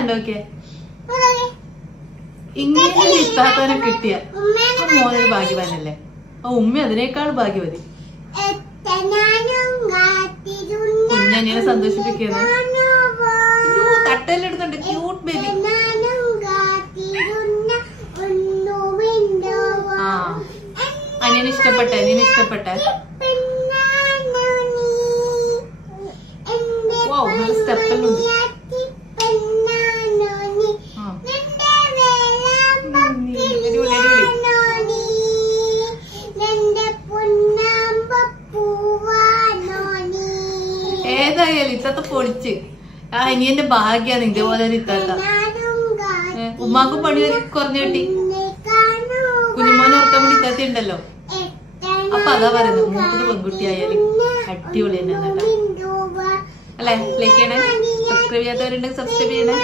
ഉണ്ടോക്കെ ഇങ്ങനെ ഇത്താത്തവനെ കിട്ടിയ മോനൊരു ഭാഗ്യവാനല്ലേ. ആ ഉമ്മ അതിനേക്കാൾ ഭാഗ്യവതി. കുഞ്ഞനെ സന്തോഷിപ്പിക്കുന്നത്. തട്ടലെടുത്തുണ്ട് ക്യൂട്ട് ബേബി. ആ അനിയന് ഇഷ്ടപ്പെട്ടെ? അനിയന് ഇഷ്ടപ്പെട്ടെ? വൗ, നല്ല സ്റ്റെപ്പെല്ലാം ഉണ്ട്. ഏതായാലും ഇത്തത്ത പൊളിച്ച്. ആ അനിയന്റെ ഭാഗ്യാണ് ഇതേപോലെ ഒരു ഇത്താത്ത. ഉമ്മാക്കും പണി കുറഞ്ഞു കിട്ടി. കുഞ്ഞുമോനെ ഓർക്കാൻ വേണ്ടി ഇത്താത്ത ഉണ്ടല്ലോ. അപ്പൊ അതാ പറയുന്നത്, മൂപ്പത് പെൺകുട്ടി ആയാലും അടിപൊളി തന്നെയാണ് കേട്ടോ. അല്ലെ? ലൈക്ക് ചെയ്യണേ. സബ്സ്ക്രൈബ് ചെയ്യാത്തവരുണ്ടെങ്കിൽ സബ്സ്ക്രൈബ് ചെയ്യണേ.